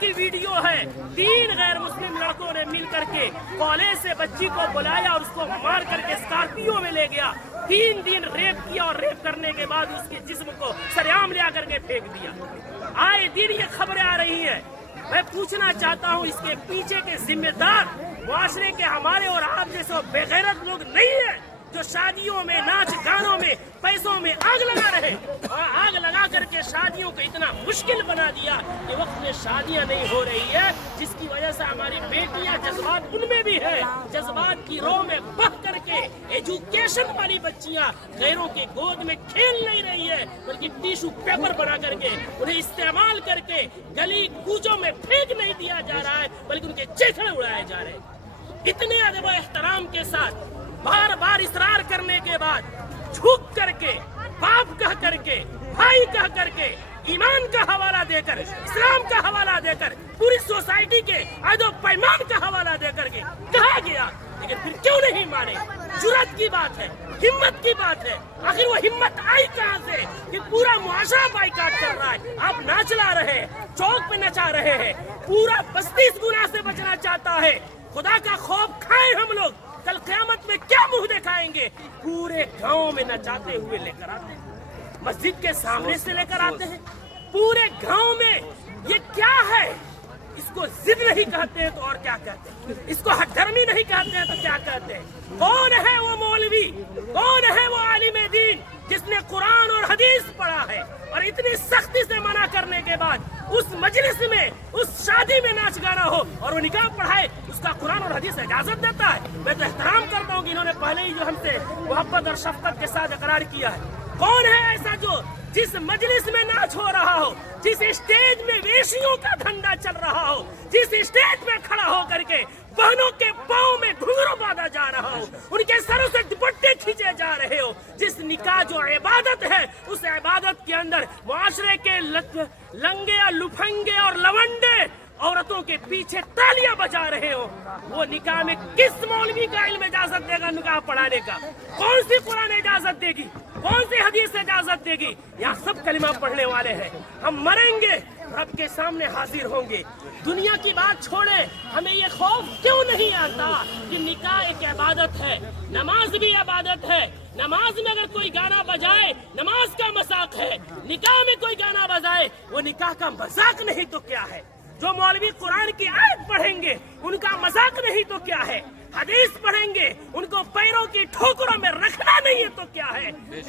की वीडियो है। 3 गैर मुस्लिम लड़कों ने मिल करके कॉलेज से बच्ची को बुलाया और उसको मार करके स्कॉर्पियो में ले गया। 3 दिन रेप किया और रेप करने के बाद उसके जिस्म को सरेआम ले आकर के फेंक दिया। आए दिन ये खबरें आ रही है। मैं पूछना चाहता हूँ, इसके पीछे के जिम्मेदार मुआशरे के हमारे और आप जैसे बेगैरत लोग नहीं है जो शादियों में, नाच गानों में, पैसों में आग लगा रहे और आग लगा करके शादियों को इतना मुश्किल बना दिया कि वक्त में शादियां नहीं हो रही है, जिसकी वजह से हमारी बेटियां, जज्बात उनमें भी है, जज्बात की रो में बह करके एजुकेशन वाली बच्चियां गैरों के गोद में खेल नहीं रही है, बल्कि टिश्यू पेपर बना करके उन्हें इस्तेमाल करके गली कूचों में फेंक नहीं दिया जा रहा है, बल्कि उनके चेहरे उड़ाए जा रहे हैं। इतने अदब व एहतराम के साथ बार बार इसरार करने के बाद झुक करके, बाप कह करके, भाई कह करके, ईमान का हवाला देकर, इस्लाम का हवाला देकर, पूरी सोसाइटी के अदब पैमान का हवाला देकर के कहा गया, लेकिन फिर क्यों नहीं माने? जुर्रत की बात है, हिम्मत की बात है। आखिर वो हिम्मत आई कहाँ से कि पूरा मुआशरा बाइकाट कर रहा है? आप नाच ला रहे हैं, चौक पे नचा रहे हैं, पूरा बस्ती इस गुनाह से बचना चाहता है। खुदा का खौफ खाए हम लोग, कल क़यामत में क्या मुंह दिखाएंगे? पूरे गांव में नचाते हुए लेकर आते हैं, मस्जिद के सामने से लेकर आते हैं, पूरे गांव में। ये क्या है? इसको जिद नहीं कहते हैं तो और क्या कहते हैं? इसको हठधर्मी नहीं कहते हैं तो क्या कहते हैं? कौन है वो मौलवी, कौन है वो आलिम दीन जिसने कुरान और हदीस पढ़ा है और इतनी सख्ती से मना करने के बाद उस मजलिस में, उस शादी में नाच गाना हो और वो निकाह पढ़ाए, उसका कुरान और हदीस इजाजत देता है? मैं तो एहतराम करता हूँ कि इन्होंने पहले ही जो हमसे मोहब्बत और शफकत के साथ इकरार किया है। कौन है ऐसा जो जिस मजलिस में नाच हो रहा हो, जिस स्टेज में वेशियों का धंधा चल रहा हो, जिस स्टेज में खड़ा हो करके बहनों के पाँव में घुंघरू बांधा जा रहा हो, उनके सरों से दुपट्टे खींचे जा रहे हो, जिस निकाह जो इबादत है उस इबादत के अंदर मुआशरे के लंगे या लुफंगे और लवंडे औरतों के पीछे तालियां बजा रहे हो, वो निकाह में किस मौलवी का इल्म इजाजत देगा निकाह पढ़ाने का? कौन सी कुरान इजाजत देगी? कौन सी हदीस इजाजत देगी? यहाँ सब कलिमा पढ़ने वाले हैं। हम मरेंगे, रब के सामने हाजिर होंगे। दुनिया की बात छोड़े, हमें ये खौफ क्यों नहीं आता कि निकाह एक इबादत है, नमाज भी इबादत है। नमाज में अगर कोई गाना बजाए, नमाज का मजाक है। निकाह में कोई गाना बजाए, वो निकाह का मजाक नहीं तो क्या है? जो मौलवी कुरान की आयत पढ़ेंगे उनका मजाक नहीं तो क्या है? हदीस पढ़ेंगे, उनको पैरों की ठोकरों में रखना नहीं है तो क्या है?